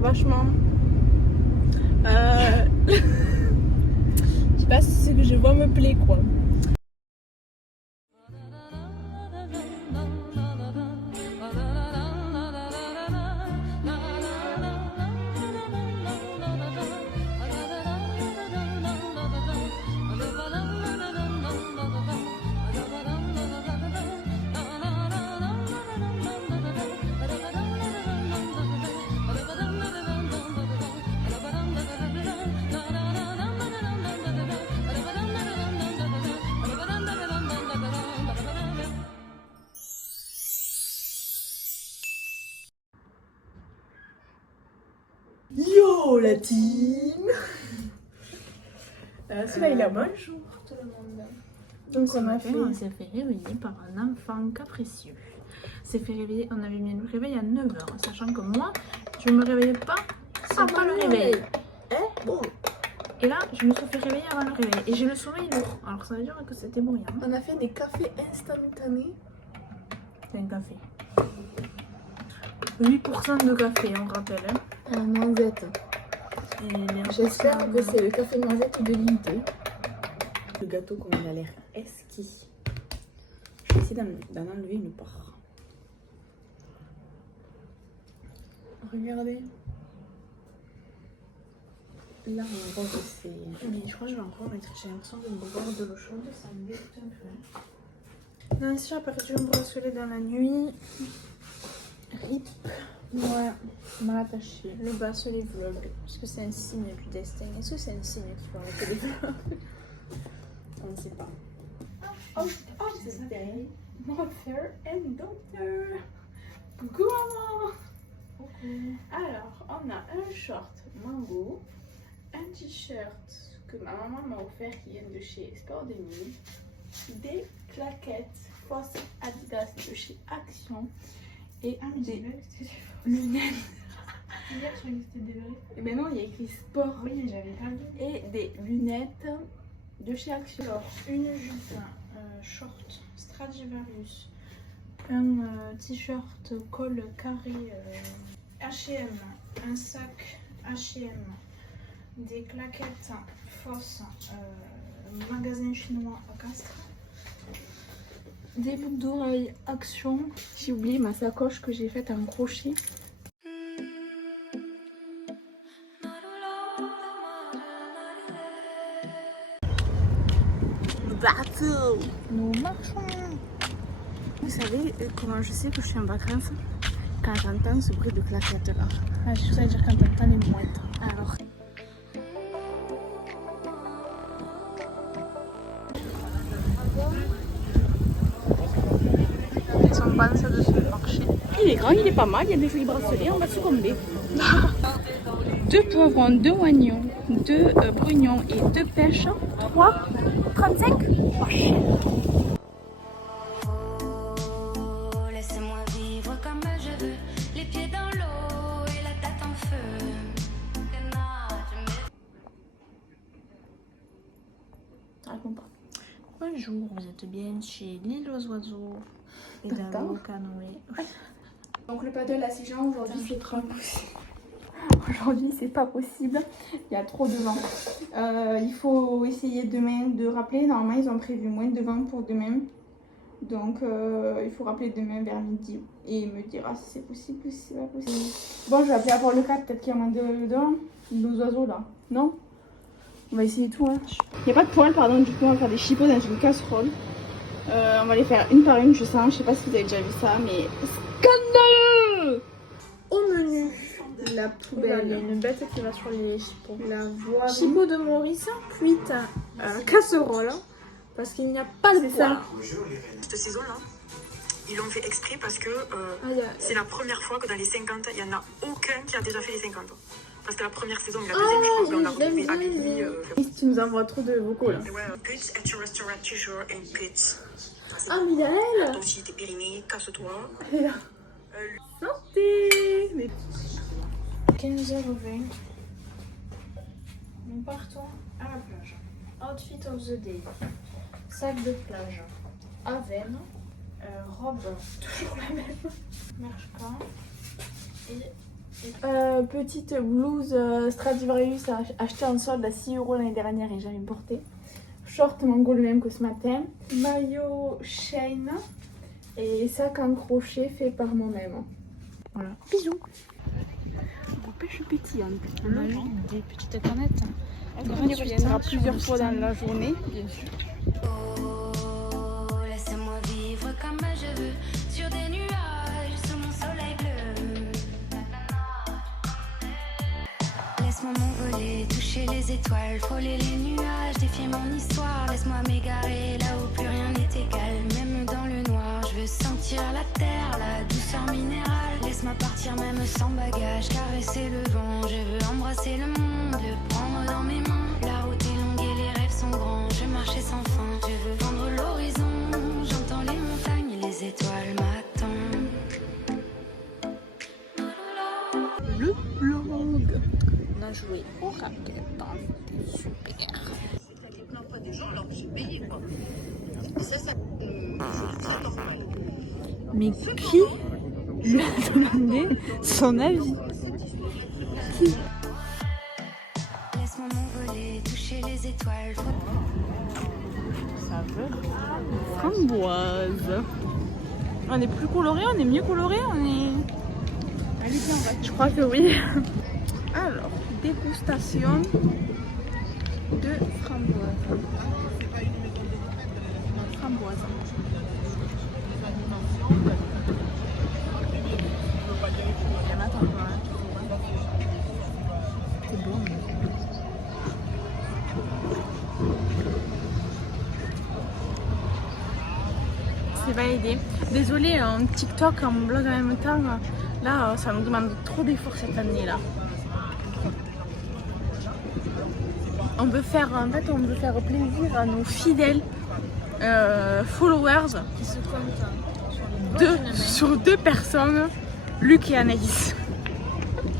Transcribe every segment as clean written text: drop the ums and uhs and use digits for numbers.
vachement. Je sais pas si ce que je vois me plaît quoi. Yo la team. Celui-là il a bonjour tout le monde. Donc On s'est fait réveiller par un enfant capricieux. On s'est fait réveiller, on avait mis le réveil à 9h, sachant que moi, je me réveillais pas sans pas le réveil. Bon. Et là, je me suis fait réveiller avant le réveil. Et j'ai le sommeil lourd. Alors ça veut dire que c'était bruyant. On a fait des cafés instantanés. C'est un café. 8% de café, on rappelle. Hein. Un noisette. J'espère que c'est le café noisette de l'unité. Le gâteau, comme il a l'air esquis. Je vais essayer d'en enlever une part. Regardez. Là, on voit que c'est... Mais je crois que je vais encore mettre. J'ai l'impression de boire de l'eau chaude. Ça me dégoûte un peu. Nancy a perdu un bracelet dans la nuit. RIP. Ouais, mal attaché. Le bracelet vlog. Est-ce que c'est un signe du destin? Est-ce que c'est un signe qui peut arrêter les vlogs? On ne sait pas. Oh, c'est Mother and daughter. Coucou maman. Coucou. Alors, on a un short mango, un t-shirt que ma maman m'a offert qui vient de chez Sport 2000, des claquettes Force Adidas de chez Action et des lunettes. Hier, je croyais que c'était des vrais. Et ben non, il y a écrit Sport. Oui, mais j'avais pas vu. Et des lunettes de chez Action. Alors, une jupe, short Stradivarius, un t-shirt col carré H&M, un sac H&M, des claquettes Foss magasin chinois à Castres, des boucles d'oreilles Action. J'ai oublié ma sacoche que j'ai faite en crochet. Bateau. Nous marchons. Vous savez comment je sais que je suis en vacances? Quand j'entends ce bruit de claquettes là. Ah, je sais dire quand t'entends les mouettes. Alors. Ils sont pas ça de ce marché. Il est grand, il est pas mal, il y a des jolis bracelets, on va succomber. 2 poivrons, 2 oignons, 2 brugnons et 2 pêches. 3,35. Laissez-moi vivre comme je veux, les pieds dans l'eau et la tête en feu. Ça répond pas. Bonjour, vous êtes bien chez l'île aux oiseaux et d'un Attends. beau canoë. Donc le paddle à 6 gens aujourd'hui c'est pas possible. Aujourd'hui c'est pas possible, il y a trop de vent. Il faut essayer demain de rappeler, normalement ils ont prévu moins de vent pour demain. Donc il faut rappeler demain vers midi et me dira si c'est possible ou si c'est pas possible. Bon, je vais appeler à Port le 4, peut-être qu'il y a moins de oiseaux là, non? On va essayer tout. Hein. Il n'y a pas de poêle, pardon, du coup on va faire des chipots dans une casserole. On va les faire une par une, je sais pas si vous avez déjà vu ça, mais scandaleux! Au menu, la poubelle. Il y a une bête qui va sur les chipots. La voirie. Chipot de Maurice, cuite à casserole, parce qu'il n'y a pas de poêle. Cette saison-là, ils l'ont fait exprès parce que c'est la première fois que dans les 50, il n'y en a aucun qui a déjà fait les 50. Parce que la première saison, mais la deuxième, je pense qu'on a retrouvé Amélie. Tu nous envoies trop de vocaux là. Ouais, Putz, at your restaurant, toujours in Putz. Ah, mais il y a elle. Toi aussi, t'es périmé, casse-toi. Santé. 15h20. Nous partons à la plage. Outfit of the day. Sac de plage. Aven. Robe, toujours la même. Merchka. Et Petite blouse Stradivarius achetée en solde à 6 € l'année dernière et jamais portée. Short mango le même que ce matin. Maillot Shein et sac en crochet fait par moi-même. Voilà. Bisous. Pêche pétillante. On a eu des petites canettes. On y reviendra plusieurs fois dans la journée. Bien sûr. Oh, laisse-moi vivre comme je veux sur des nuages sous mon soleil bleu. Laisse-moi m'envoler, toucher les étoiles, frôler les nuages, défier mon histoire. Laisse-moi m'égarer là où plus rien n'est égal, même dans le noir. Je veux sentir la terre, la douceur minérale. Laisse-moi partir même sans bagage, caresser le vent. Je veux embrasser le monde, le prendre dans mes mains. La route est longue et les rêves sont grands. Je veux marcher sans fin, je veux vendre l'horizon. J'entends les montagnes et les étoiles m'attendent. Le vlog. On a joué au raquettes, c'était super. Mais qui lui a demandé son avis? Qui? Laisse-moi m'envoler, toucher les étoiles. Saveur framboise. On est plus coloré, on est mieux coloré, on est... Allez, viens, on va. Je crois que oui. Alors, dégustation de framboise. Framboise. C'est bon. C'est validé. Désolée, en TikTok, en blog en même temps, là, ça nous demande trop d'efforts cette année-là. On veut faire, en fait, on veut faire plaisir à nos fidèles followers qui se comptent sur deux personnes, Luc et Anaïs.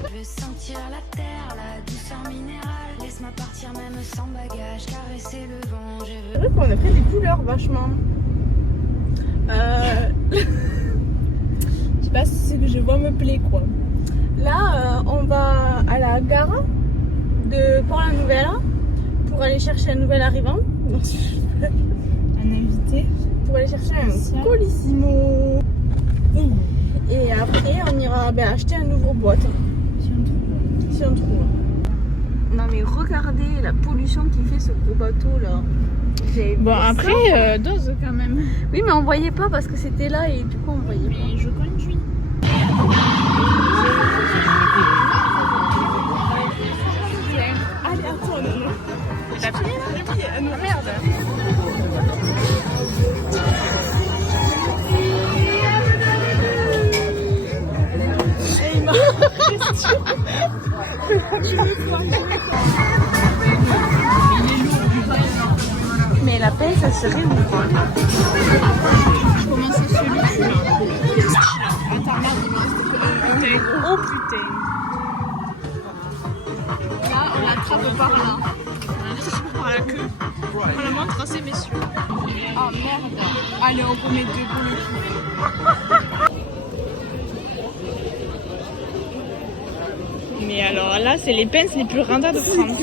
Je veux sentir la terre, la douceur minérale. Laisse-moi partir même sans bagage, caresser le vent. Je C'est veux vrai qu'on a fait des couleurs vachement. Je sais pas si c'est que je vois me plaît quoi. Là, on va à la gare de Port-la-Nouvelle pour aller chercher un nouvel arrivant. Un invité. Pour aller chercher un colissimo. Et après, on ira acheter un ouvre-boîte. Si on trouve. Non mais regardez la pollution qui fait ce gros bateau là. Bon après, dose quand même. Oui mais on voyait pas parce que c'était là et du coup on voyait pas. Mais je conduis. Allez attends. T'as plié là? J'ai plié. Ah non merde. Et il m'a question. Mais la paix, ça serait où quoi? Je commence celui-ci là. Attends, merde, il me reste putain. Oh putain. Là, on l'attrape par là. On l'attrape par la queue. On la montre à ces messieurs. Ah merde. Allez, on remet deux pour le coup. Mais alors là, c'est les pinces les plus rentables de France.